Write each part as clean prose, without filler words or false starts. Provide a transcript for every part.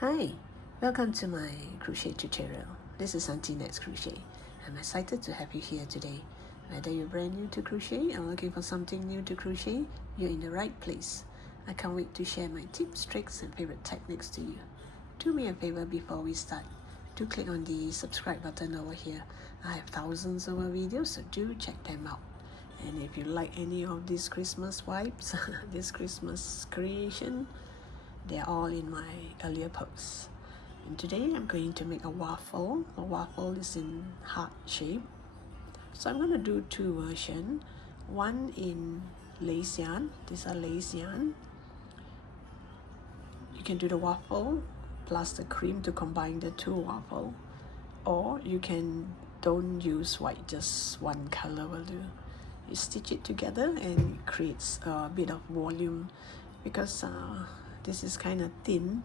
Hi, welcome to my crochet tutorial. This is Auntie Nat's Crochet. I'm excited to have you here today. Whether you're brand new to crochet or looking for something new to crochet, you're in the right place. I can't wait to share my tips, tricks and favorite techniques to you. Do me a favor before we start. Do click on the subscribe button over here. I have thousands of videos, so do check them out. And if you like any of these Christmas vibes, this Christmas creation, they're all in my earlier posts. And today I'm going to make a waffle. A waffle is in heart shape. So I'm going to do two versions. One in lace yarn. These are lace yarn. You can do the waffle plus the cream to combine the two waffle. Or you can don't use white, just one color will do. You stitch it together and it creates a bit of volume because this is kind of thin,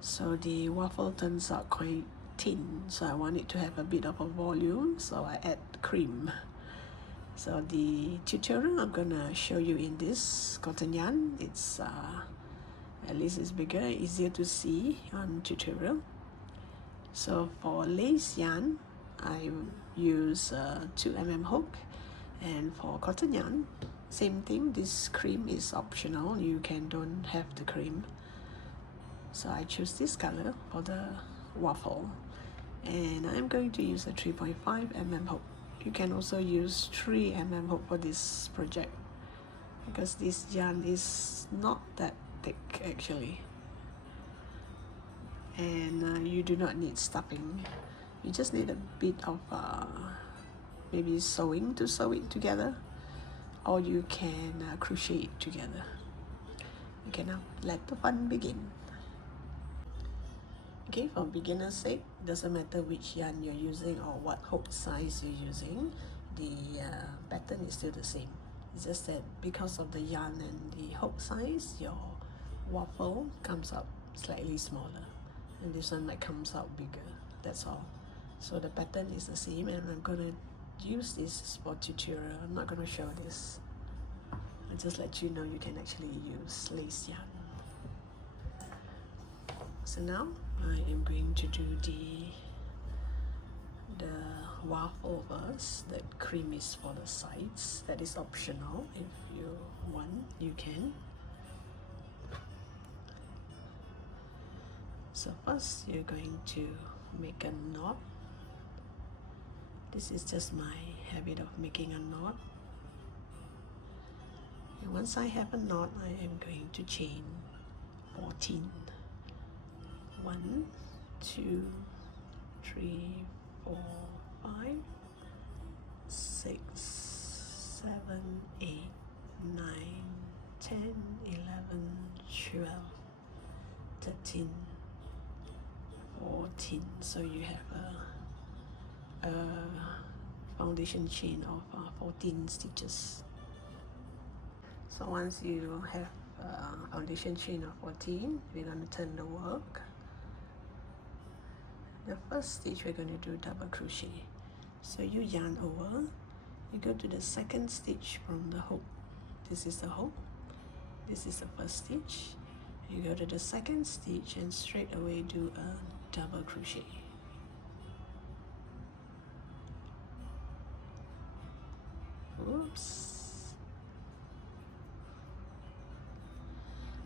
so the waffle turns out quite thin, so I want it to have a bit of a volume, so I add cream. So the tutorial I'm gonna show you in this cotton yarn, it's at least it's bigger, easier to see on tutorial. So for lace yarn I use 2mm hook, and for cotton yarn same thing. This cream is optional, you can don't have the cream, so I choose this color for the waffle, and I'm going to use a 3.5mm hook. You can also use 3mm hook for this project because this yarn is not that thick actually, and you do not need stuffing. You just need a bit of maybe sewing to sew it together, or you can crochet it together. Okay, now let the fun begin. Okay, for beginner's sake, doesn't matter which yarn you're using or what hook size you're using, the pattern is still the same. It's just that because of the yarn and the hook size, your waffle comes out slightly smaller, and this one might comes out bigger, that's all. So the pattern is the same, and I'm gonna use this for tutorial. I'm not gonna show this. I'll just let you know you can actually use lace yarn. So now I am going to do the waffle first. The cream is for the sides. That is optional. If you want, you can. So first you're going to make a knot. This is just my habit of making a knot. And once I have a knot, I am going to chain 14. 1, 2, 3, 4, 5, 6, 7, 8, 9, 10, 11, 12, 13, 14. So you have a foundation chain of 14 stitches. So once you have a foundation chain of 14, we're going to turn the work. The first stitch we're going to do double crochet. So you yarn over, you go to the second stitch from the hook. This is the hook, this is the first stitch. You go to the second stitch and straight away do a double crochet. Oops.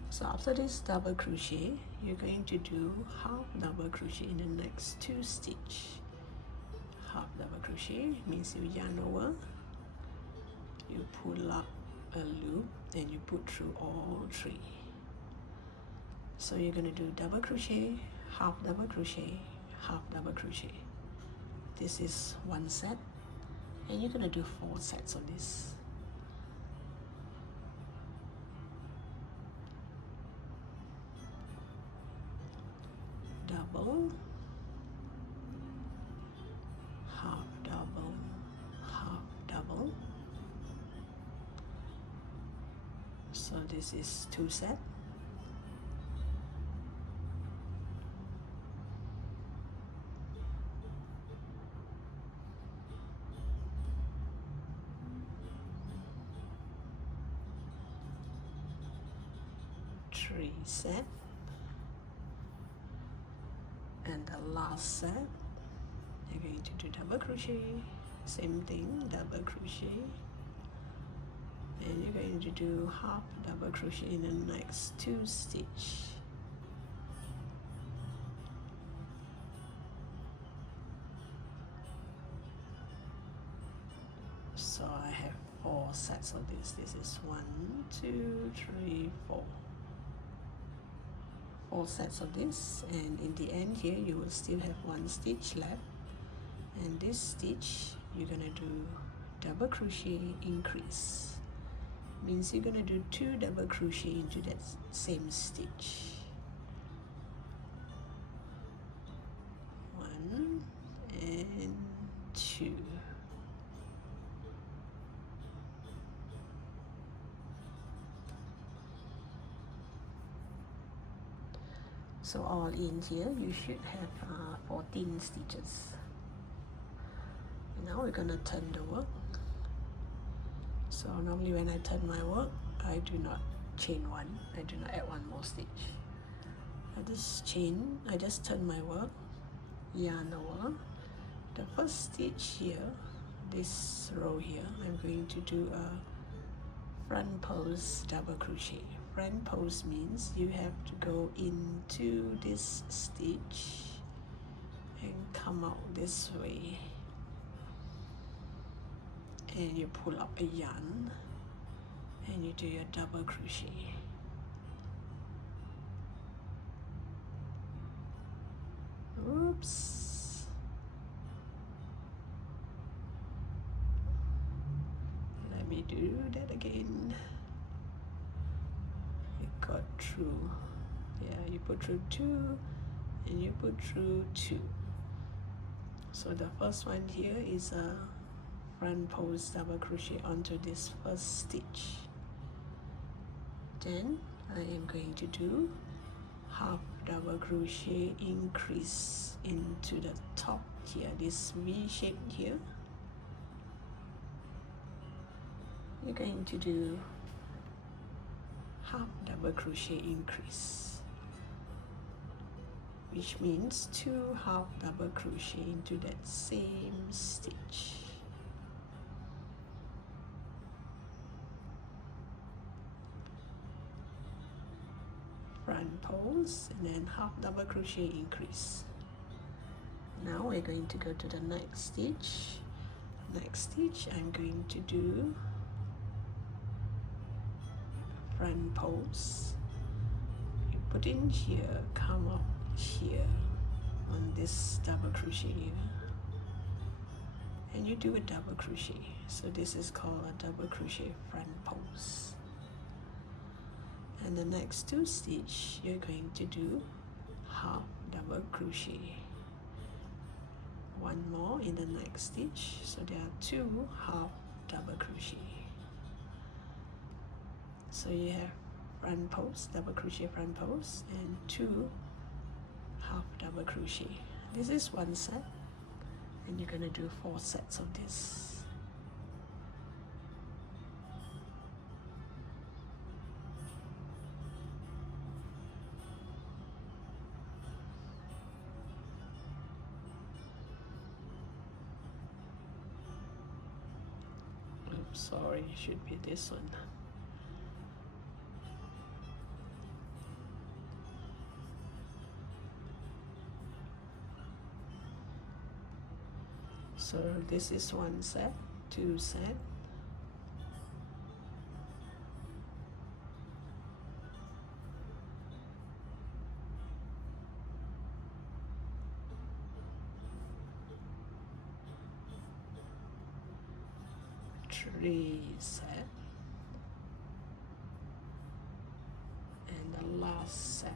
So after this double crochet, you're going to do half double crochet in the next 2 stitch. Half double crochet means you yarn over, you pull up a loop, and you put through all 3. So you're going to do double crochet, half double crochet, half double crochet. This is 1 set, and you're going to do 4 sets of this. Double, half double, half double. So this is 2 sets. Three set. And the last set, you're going to do double crochet, same thing, double crochet, and you're going to do half double crochet in the next 2 stitches. So I have 4 sets of this. This is 1, 2, 3, 4. 4 sets of this, and in the end here you will still have 1 stitch left, and this stitch you're gonna do double crochet increase, means you're gonna do 2 double crochet into that same stitch. 1 and 2. So all in here you should have 14 stitches. Now we're gonna turn the work. So normally when I turn my work, I do not chain 1. I do not add 1 more stitch. I just turn my work, yarn over. The first stitch here, this row here, I'm going to do a front post double crochet. Front post means you have to go into this stitch and come out this way, and you pull up a yarn and you do your double crochet. Oops. Let me do that again. Got through, yeah, you put through 2 and you put through 2. So the first one here is a front post double crochet onto this first stitch. Then I am going to do half double crochet increase into the top here, this V shape here. You're going to do half double crochet increase, which means 2 half double crochet into that same stitch. Front post and then half double crochet increase. Now we're going to go to the next stitch. Next stitch I'm going to do front post, you put in here, come up here on this double crochet here, and you do a double crochet. So this is called a double crochet front post. And the next 2 stitch you're going to do half double crochet. 1 more in the next stitch, so there are 2 half double crochet. So you have front post, double crochet front post, and 2 half double crochet. This is 1 set, and you're gonna do 4 sets of this. Oops, sorry, it should be this one. So this is 1 set, 2 set, three set, and the last set.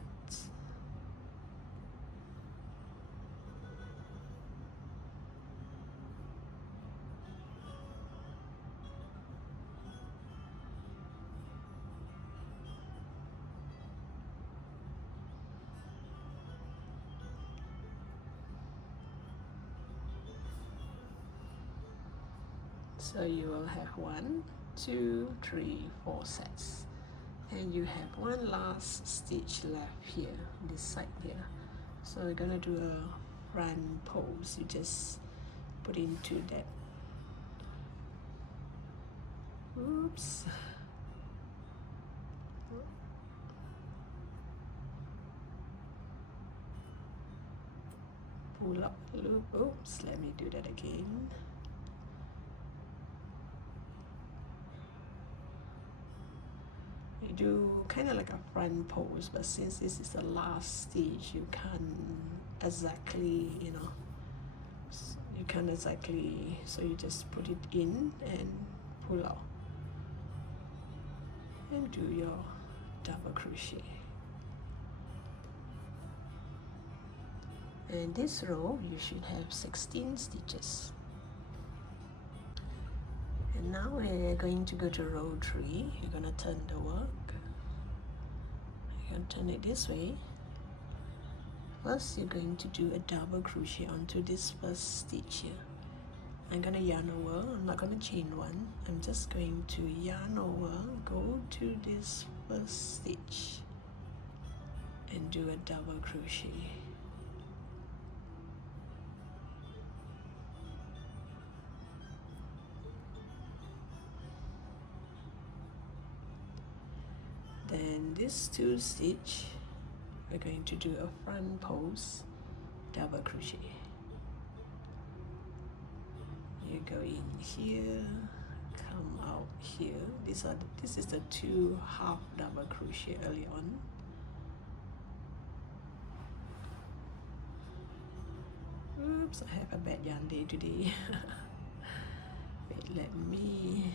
So you will have 1, 2, 3, 4 sets, and you have 1 last stitch left here, this side here. So we're gonna do a front pose. You just put into that. Oops. Pull up a loop. Oops, let me do that again. You do kind of like a front pose, but since this is the last stage, you can't exactly, you know, you can't exactly, so you just put it in and pull out and do your double crochet. And this row you should have 16 stitches. And now we're going to go to row 3. You're gonna turn the work. You're gonna turn it this way. First you're going to do a double crochet onto this first stitch here. I'm gonna yarn over. I'm not gonna chain one. I'm just going to yarn over, go to this first stitch and do a double crochet. Then this 2 stitch, we're going to do a front pose, double crochet. You go in here, come out here. This is the 2 half double crochet early on. Oops, I have a bad yarn day today. Wait, let me.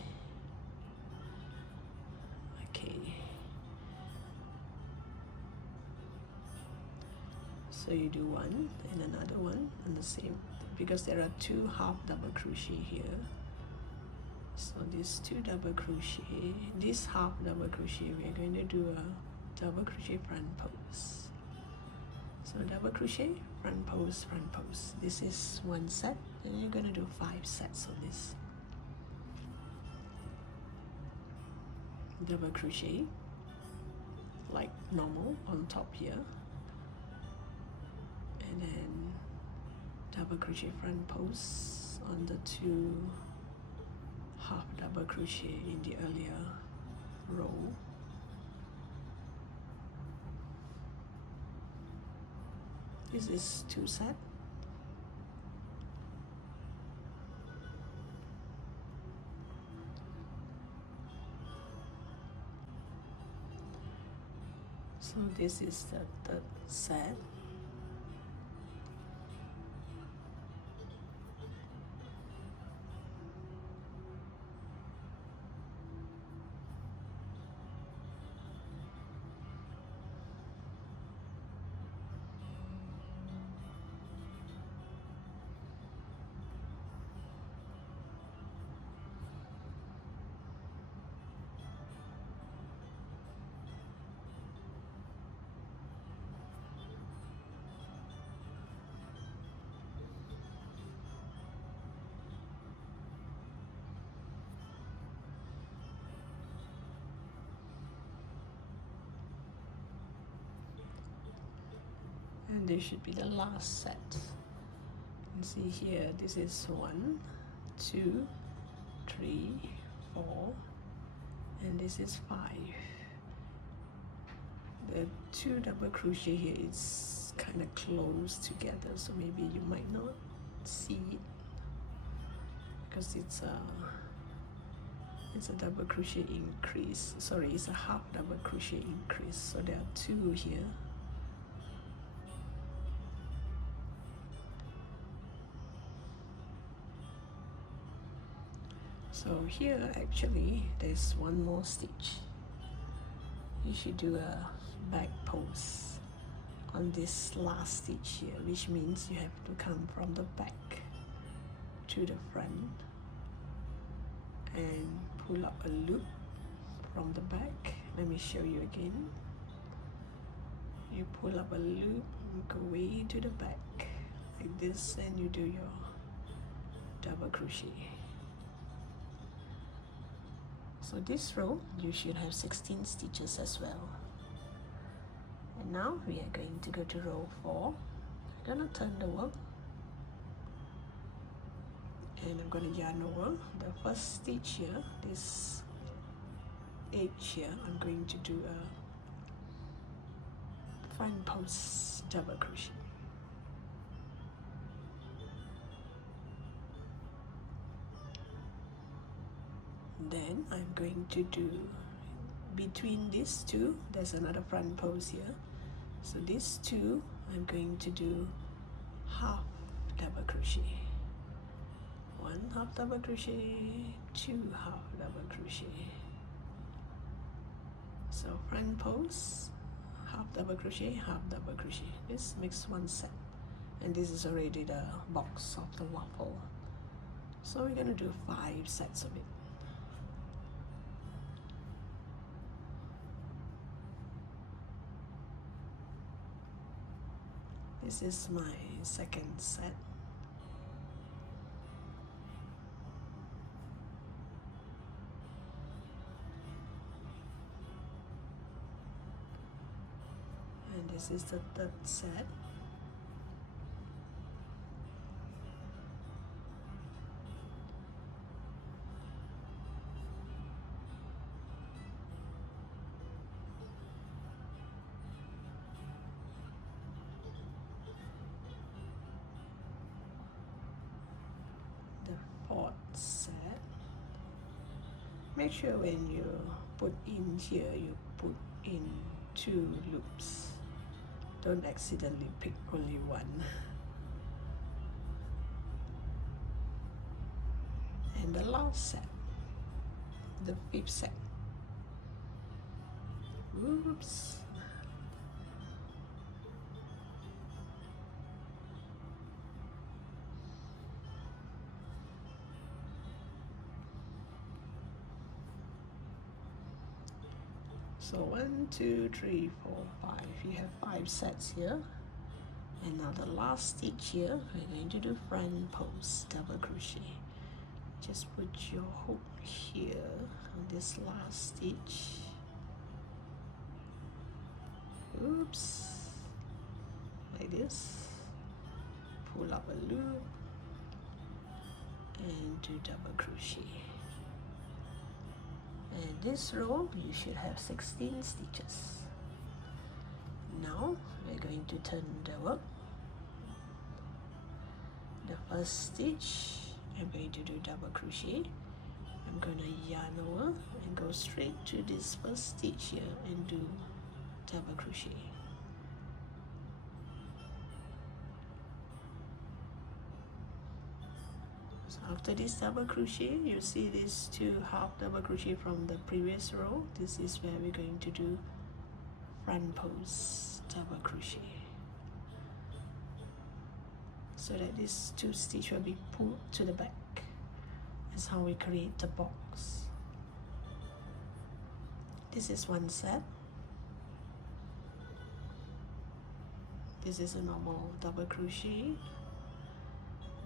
Okay. So you do one and another one and the same, because there are 2 half double crochet here. So these 2 double crochet, this half double crochet, we are going to do a double crochet front pose. So double crochet, front pose, front pose. This is 1 set, and you're going to do 5 sets of this. Double crochet like normal on top here. And then double crochet front pose on the 2 half double crochet in the earlier row. This is 2 sets. So this is the 3rd set. And this should be the last set. You can see here, this is 1, 2, 3, 4, and this is 5. The 2 double crochet here is kind of close together, so maybe you might not see it because it's a double crochet increase. Sorry, it's a half double crochet increase. So there are 2 here. So here actually there's 1 more stitch. You should do a back pose on this last stitch here, which means you have to come from the back to the front and pull up a loop from the back. Let me show you again. You pull up a loop, go way to the back like this, and you do your double crochet. So this row you should have 16 stitches as well. And now we are going to go to row 4. gonna turn the work, and I'm gonna yarn over the first stitch here, this edge here. I'm going to do a front post double crochet. Then I'm going to do between these two, there's another front post here, so these two I'm going to do half double crochet, one half double crochet, two half double crochet. So front post, half double crochet, half double crochet. This makes one set, and this is already the box of the waffle, so we're going to do 5 sets of it. This is my second set. And this is the third set. The fourth set. Make sure when you put in here, you put in 2 loops. Don't accidentally pick only one. And the last set, the 5th set. Oops. So 1, 2, 3, 4, 5. You have 5 sets here. And now the last stitch here, we're going to do front post double crochet. Just put your hook here on this last stitch. Oops. Like this. Pull up a loop and do double crochet. And this row you should have 16 stitches. Now we're going to turn the work. The first stitch, I'm going to do double crochet. I'm going to yarn over and go straight to this first stitch here and do double crochet. So after this double crochet, you see these 2 half double crochet from the previous row. This is where we're going to do front post double crochet, so that these 2 stitches will be pulled to the back. That's how we create the box. This is one set. This is a normal double crochet.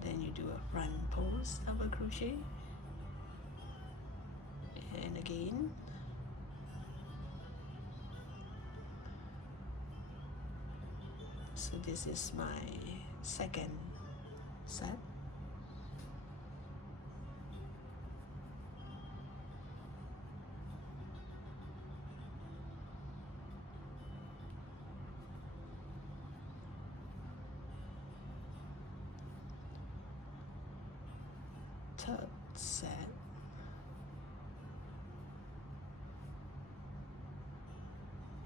Then you do a front post double crochet, and again. So this is my second set. Third set.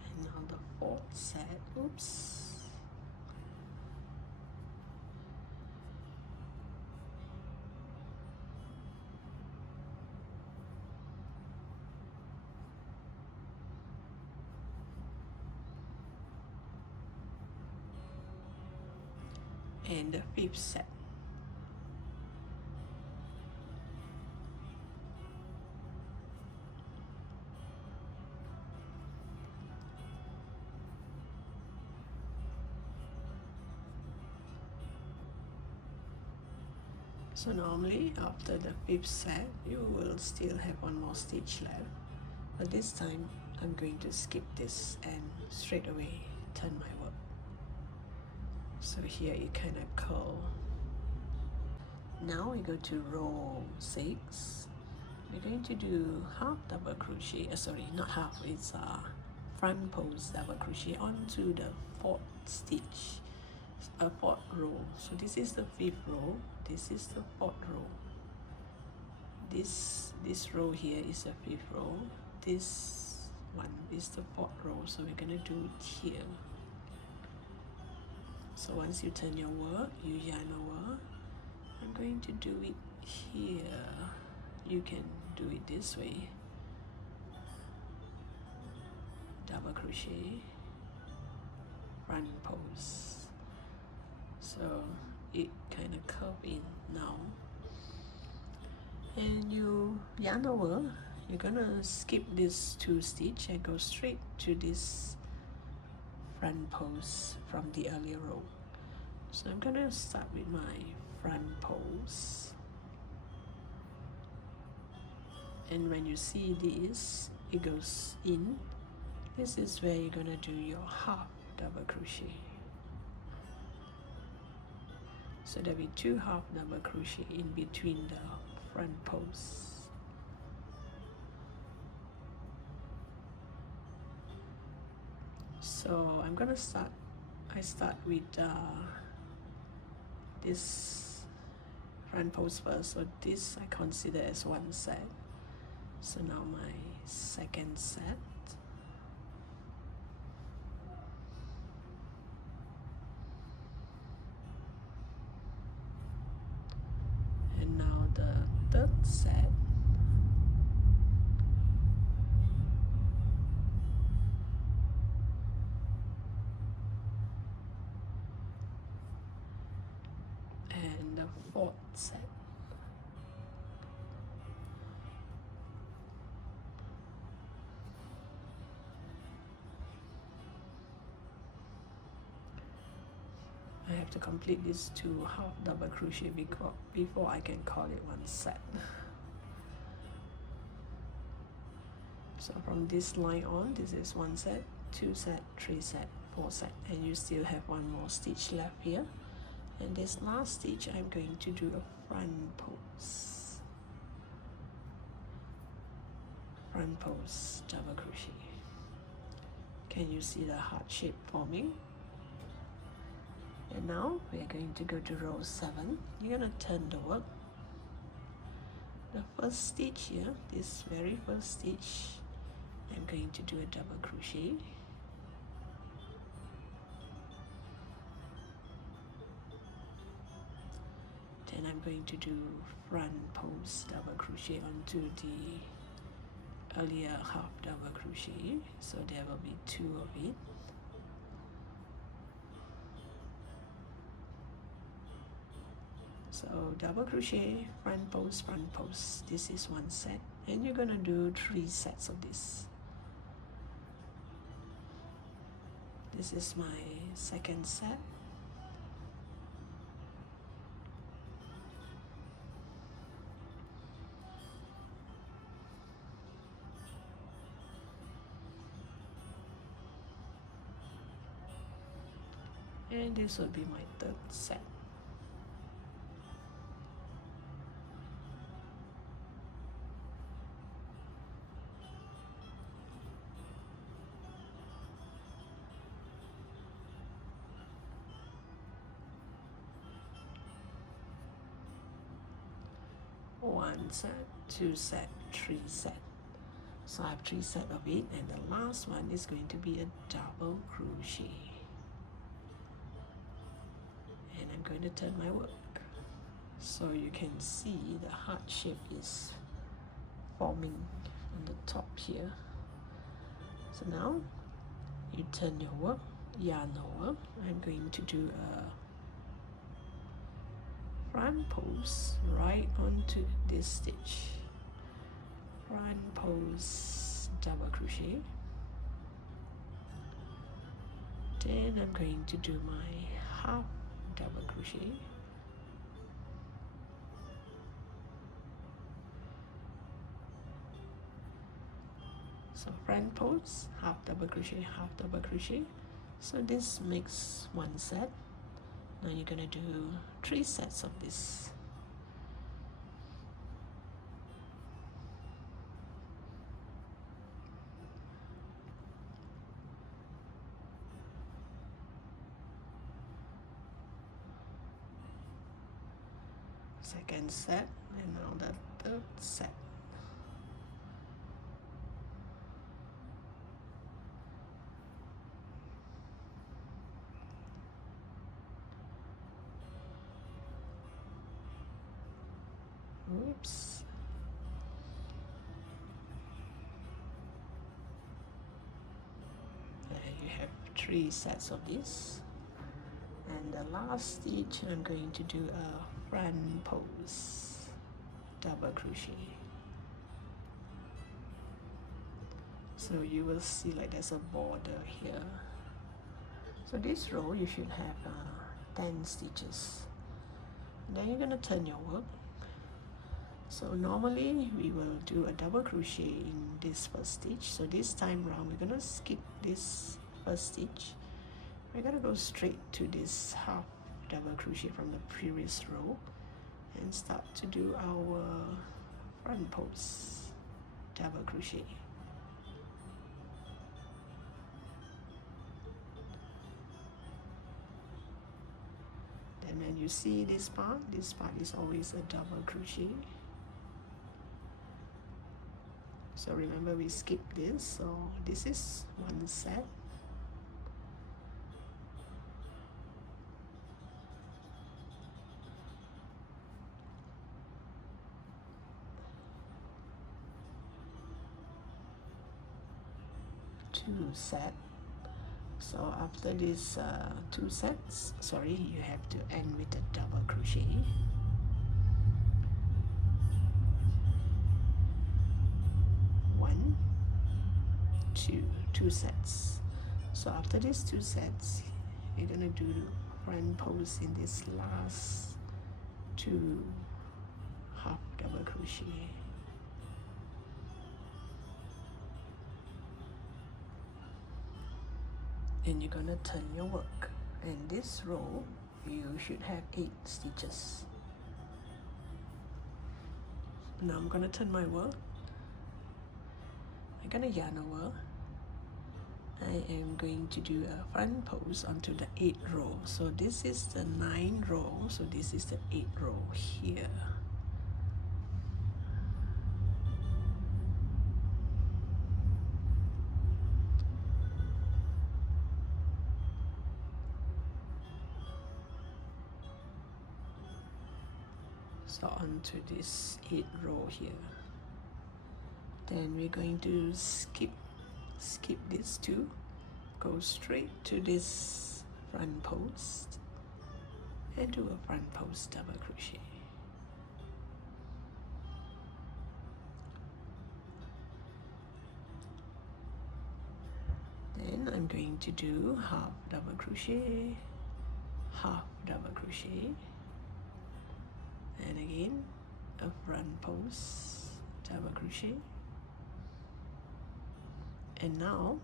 And now the fourth set. Oops. And the 5th set. So normally after the 5th set, you will still have 1 more stitch left, but this time I'm going to skip this and straight away turn my work. So here it kind of curl. Now we go to row 6. We're going to do half double crochet, sorry, not half, it's front post double crochet onto the 4th stitch, 4th row. So this is the 5th row, this is the 4th row. This row here is the 5th row, this one is the 4th row, so we're gonna do it here. So once you turn your work, you yarn over. I'm going to do it here. You can do it this way. Double crochet, front post. So it kind of curve in now. And you yarn over. You're gonna skip this 2 stitch and go straight to this front post from the earlier row. So I'm gonna start with my front post. And when you see this, it goes in. This is where you're gonna do your half double crochet. So there'll be 2 half double crochet in between the front posts. So I'm gonna start. I start with this front post first. So this I consider as one set. So now my second set. And now the 3rd set. And the 4th set. I have to complete these 2 half double crochet before I can call it one set. So from this line on, this is 1 set, 2 set, 3 set, 4 set, and you still have 1 more stitch left here. And this last stitch, I'm going to do a front post. Front post double crochet. Can you see the heart shape forming? And now we're going to go to row 7. You're gonna turn the work. The first stitch here, this very first stitch, I'm going to do a double crochet. Then I'm going to do front post double crochet onto the earlier half double crochet. So there will be 2 of it. So double crochet, front post, this is 1 set, and you're gonna do 3 sets of this. This is my second set. And this will be my 3rd set. One set, 2 set, 3 set. So I have 3 set of it, and the last one is going to be a double crochet. And I'm going to turn my work so you can see the heart shape is forming on the top here. So now you turn your work, yarn over. I'm going to do a front post right onto this stitch. Front post double crochet. Then I'm going to do my half double crochet. So front post, half double crochet, half double crochet. So this makes 1 set. Now you're gonna do 3 sets of this. Second set, and now the third set. Oops. There you have 3 sets of this. And the last stitch, I'm going to do a front pose, double crochet. So you will see like there's a border here. So this row you should have 10 stitches. And then you're going to turn your work. So normally we will do a double crochet in this first stitch. So this time round we're going to skip this first stitch. We're going to go straight to this half double crochet from the previous row and start to do our front pose, double crochet. Then when you see this part is always a double crochet. So remember we skipped this, so this is one set. Two set. So after these 2 sets, you have to end with a double crochet. One, two sets. So after these 2 sets, you're gonna do front pose in this last 2 half double crochet. And you're gonna turn your work. And this row, you should have 8 stitches. Now I'm gonna turn my work. I'm gonna yarn over. I am going to do a front pose onto the 8th row. So this is the 9th row, so this is the 8th row here. So onto this 8th row here. Then we're going to skip this 2, go straight to this front post and do a front post double crochet. Then I'm going to do half double crochet, half double crochet, and again a front post double crochet, and now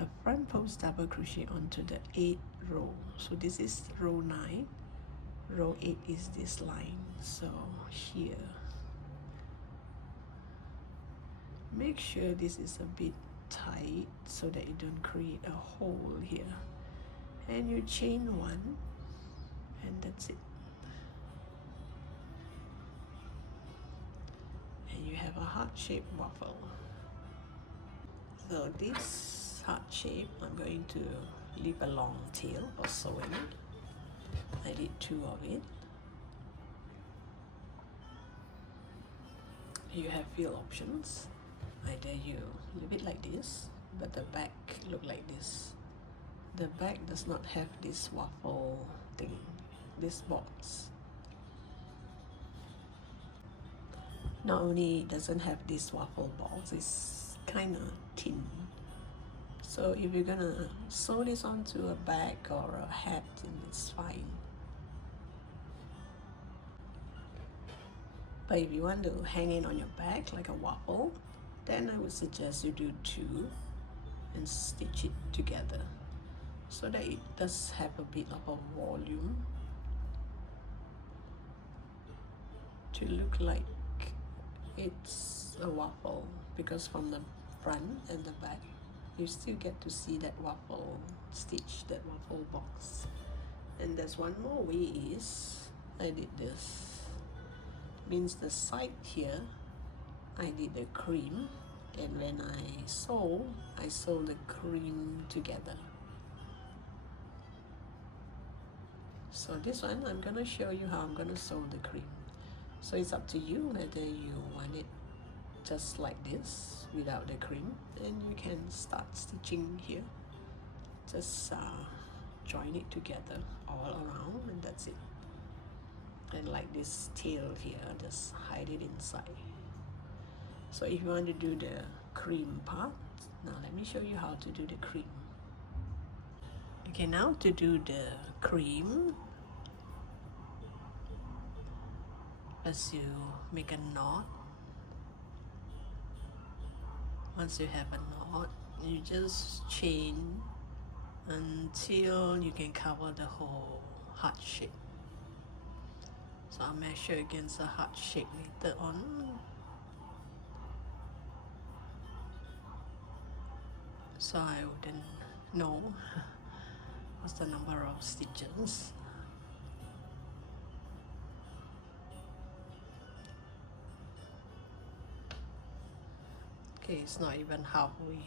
a front post double crochet onto the 8th row. So this is row 9, row 8 is this line. So here, make sure this is a bit tight so that you don't create a hole here, and you chain 1 and that's it. And you have a heart-shaped waffle. So this heart shape, I'm going to leave a long tail for sewing. I did 2 of it. You have fill options. Either you leave it like this, but the back look like this. The back does not have this waffle thing, this box. Not only doesn't have this waffle box, it's kind of thin. So if you're gonna sew this onto a bag or a hat, then it's fine. But if you want to hang it on your back like a waffle, then I would suggest you do 2 and stitch it together. so that it does have a bit of a volume to look like it's a waffle, because from the front and the back you still get to see that waffle stitch, that waffle box. And there's one more way is I did this, means the side here I did the cream, and when I sew the cream together. So this one I'm gonna show you how I'm gonna sew the cream. So it's up to you whether you want it just like this without the cream, and you can start stitching here. Just join it together all around, and that's it. And like this tail here, just hide it inside. So if you want to do the cream part, now let me show you how to do the cream. Okay, now to do the cream, as you make a knot. Once you have a knot, you just chain until you can cover the whole heart shape. So I'll measure against the heart shape later on. So I wouldn't know what's the number of stitches. Okay, it's not even halfway,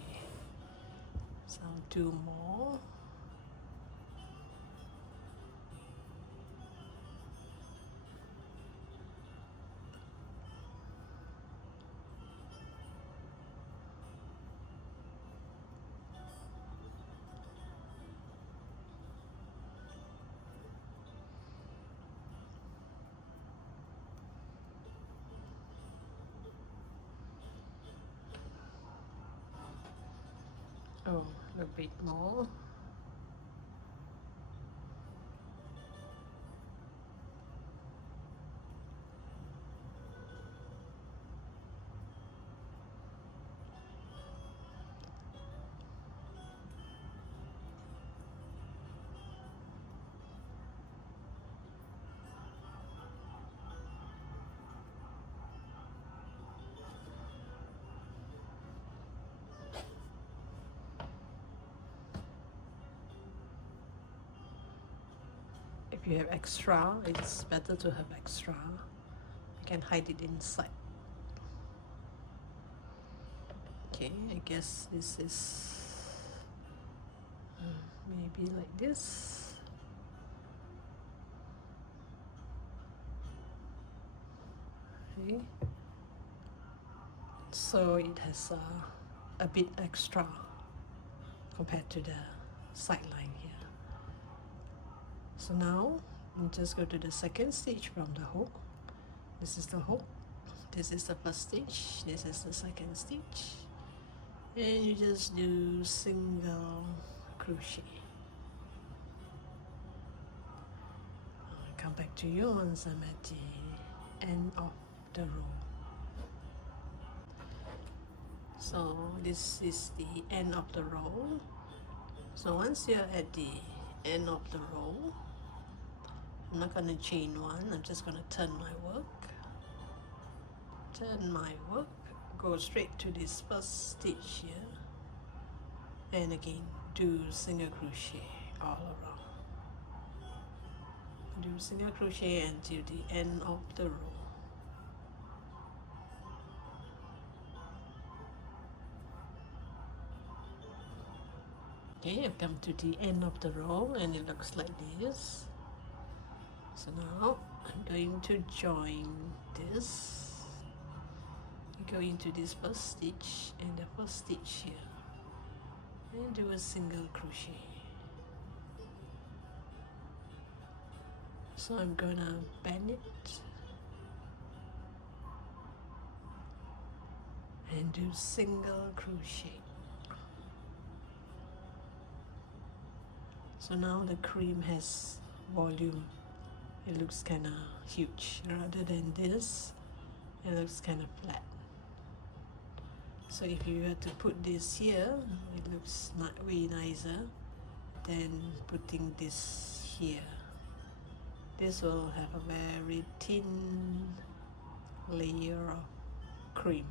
so I'll do more. Oh, a bit more. If you have extra, it's better to have extra. You can hide it inside. Okay, I guess this is maybe like this. Okay, so it has a bit extra compared to the side line here. So now you just go to the second stitch from the hook. This is the hook, this is the first stitch, this is the second stitch, and you just do single crochet. I'll come back to you once I'm at the end of the row. So this is the end of the row. So once you're at the end of the row, I'm not going to chain one, I'm just going to turn my work, go straight to this first stitch here, and again do single crochet all around. Do single crochet until the end of the row. Okay, I've come to the end of the row and it looks like this. So now I'm going to join this. You go into this first stitch and the first stitch here, and do a single crochet. So I'm gonna bend it and do single crochet. So now the cream has volume. It looks kind of huge rather than this. It looks kind of flat. So if you were to put this here, it looks not way nicer. then putting this here. This will have a very thin layer of cream,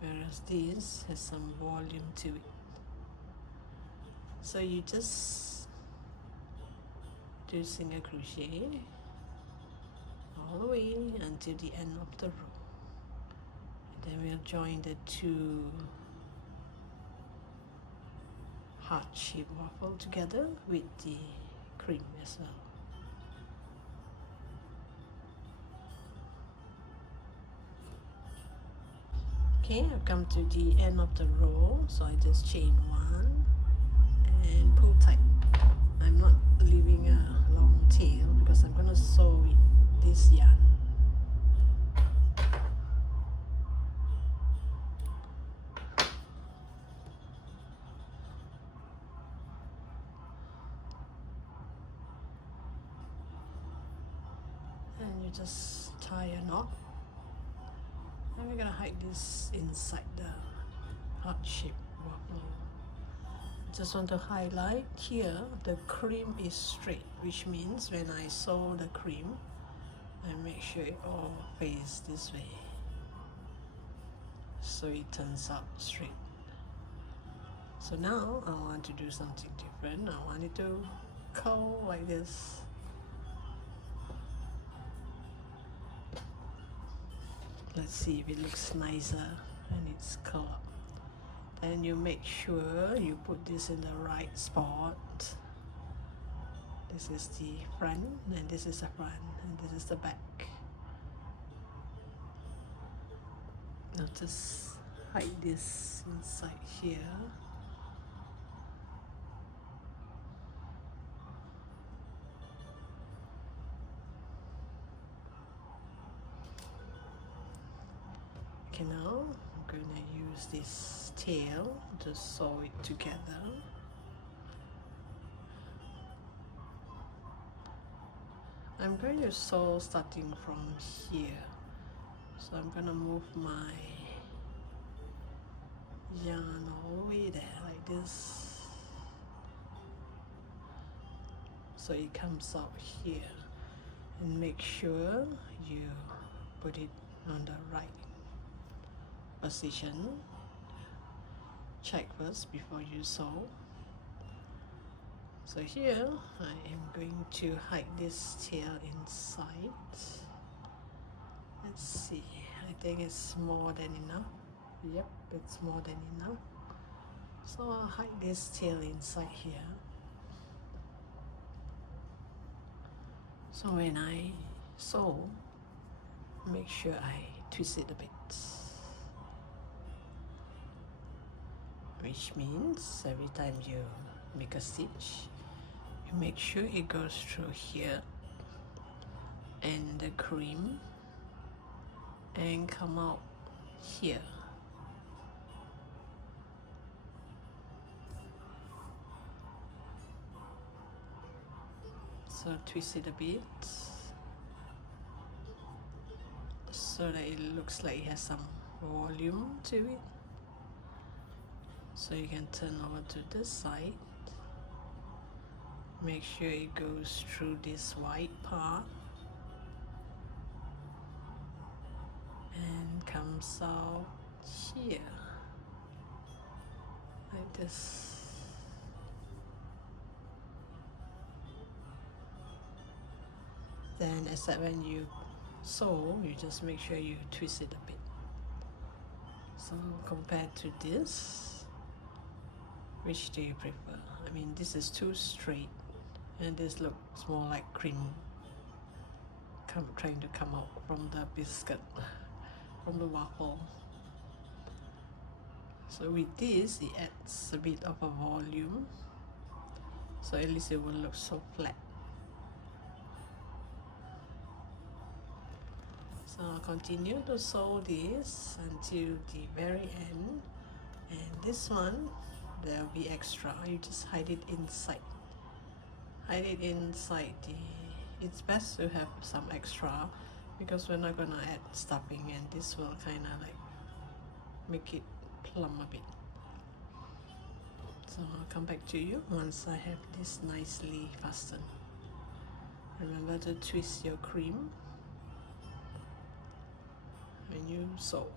whereas this has some volume to it. So you just do single crochet all the way until the end of the row, and then we'll join the two heart-shaped waffle together with the cream as well. Okay, I've come to the end of the row, so I just chain one and pull tight. I'm not leaving a long tail because I'm going to sew with this yarn. And you just tie a knot. And we're going to hide this inside the heart-shaped waffle. Just want to highlight here, the cream is straight, which means when I sew the cream, I make sure it all faces this way, so it turns out straight. So now I want to do something different. I want it to curl like this. Let's see if it looks nicer when it's curled up. Then you make sure you put this in the right spot. This is the front, and this is the front, and this is the back. Now just hide this inside here. Okay, now I'm going to use this tail to sew it together. I'm going to sew starting from here, so I'm going to move my yarn all the way there like this, so it comes out here, and make sure you put it on the right position. Check first before you sew. So here I am going to hide this tail inside. Let's see, I think it's more than enough. Yep, it's more than enough. So I'll hide this tail inside here. So when I sew, make sure I twist it a bit, which means every time you make a stitch, you make sure it goes through here and the cream and come out here. So twist it a bit so that it looks like it has some volume to it. So you can turn over to this side. Make sure it goes through this white part and comes out here like this. Then except when you sew, you just make sure you twist it a bit. So compared to this, which do you prefer? I mean, this is too straight, and this looks more like cream trying to come out from the biscuit, from the waffle. So with this, it adds a bit of a volume, so at least it will look so flat. So I'll continue to sew this until the very end, and this one, there'll be extra. You just hide it inside. Hide it inside the... It's best to have some extra because we're not gonna add stuffing, and this will kind of like make it plump a bit. So I'll come back to you once I have this nicely fastened. Remember to twist your cream when you sew.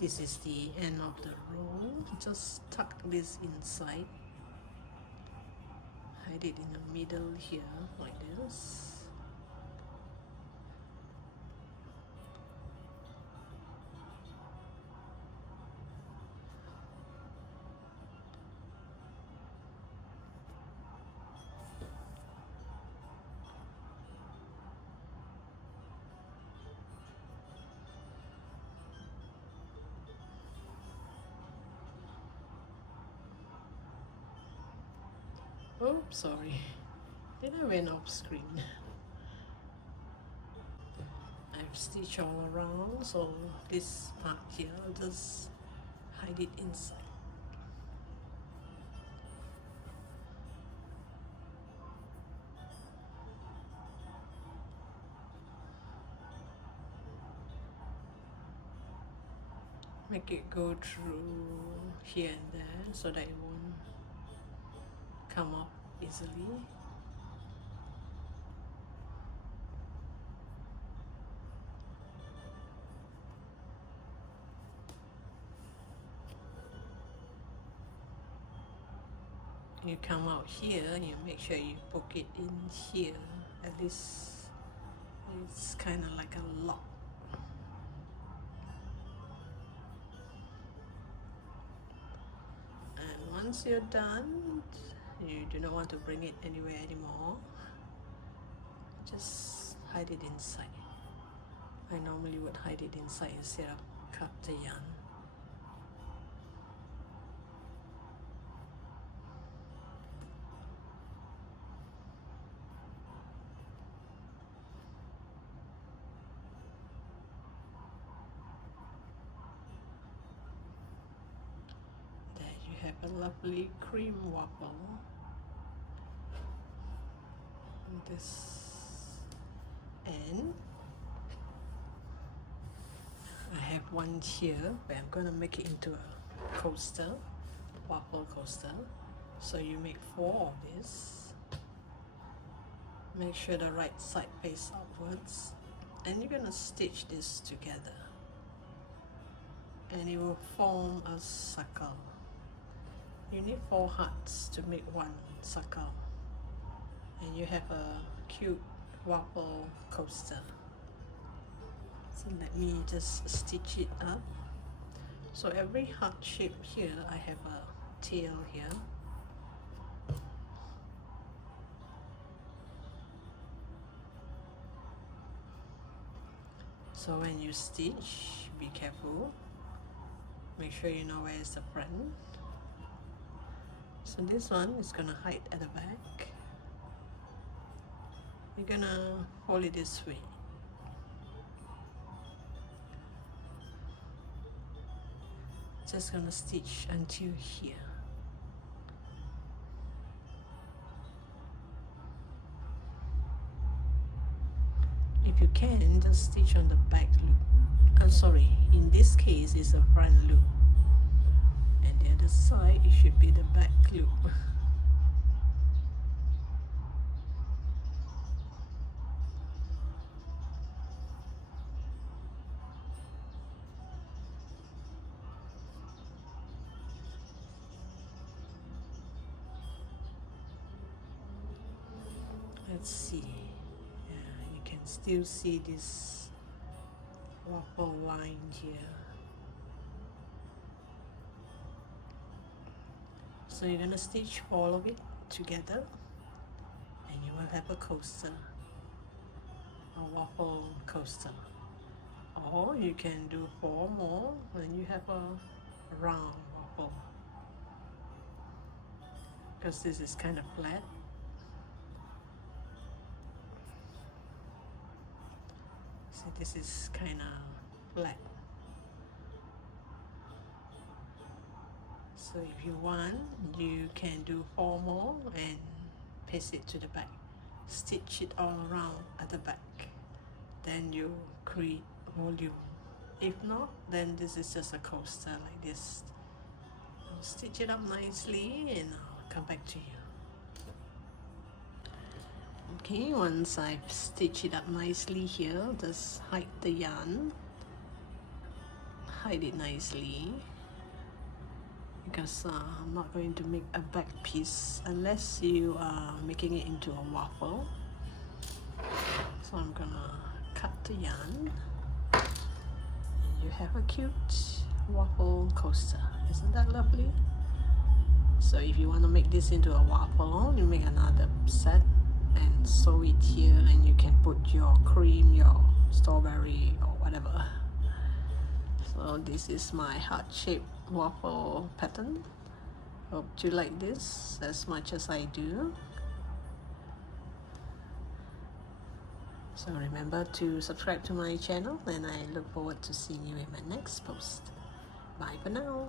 This is the end of the row. Just tuck this inside. Hide it in the middle here, like this. Oops, sorry. Then I went off screen. I've stitched all around, so this part here, I'll just hide it inside. Make it go through here and there so that it won't come up easily. You come out here, you make sure you poke it in here. At least it's kind of like a lock. And once you're done, you do not want to bring it anywhere anymore. Just hide it inside. I normally would hide it inside instead of cut the yarn. Have a lovely cream waffle. And this end, I have one here, but I'm gonna make it into a coaster, waffle coaster. So you make 4 of this. Make sure the right side face upwards, and you're gonna stitch this together, and it will form a circle. You need 4 hearts to make one circle, and you have a cute waffle coaster. So let me just stitch it up. So every heart shape here, I have a tail here. So when you stitch, be careful. Make sure you know where is the front. So this one is gonna hide at the back. You're gonna hold it this way. Just gonna stitch until here. If you can, just stitch on the back loop. I'm sorry, in this case it's a front loop. And the other side, it should be the back loop. Let's see. Yeah, you can still see this waffle line here. So you're gonna stitch all of it together, and you will have a coaster, a waffle coaster. Or you can do 4 more, and you have a round waffle. Because this is kind of flat. See, this is kind of flat. So if you want, you can do 4 more and paste it to the back. Stitch it all around at the back. Then you create volume If not, then this is just a coaster like this. I'll stitch it up nicely and I'll come back to you. Okay, once I've stitched it up nicely here, just hide the yarn. Hide it nicely, because I'm not going to make a back piece unless you are making it into a waffle. So I'm gonna cut the yarn and you have a cute waffle coaster. Isn't that lovely? So if you want to make this into a waffle, you make another set and sew it here, and you can put your cream, your strawberry or whatever. So this is my heart-shaped waffle pattern. Hope you like this as much as I do. So remember to subscribe to my channel, and I look forward to seeing you in my next post. Bye for now.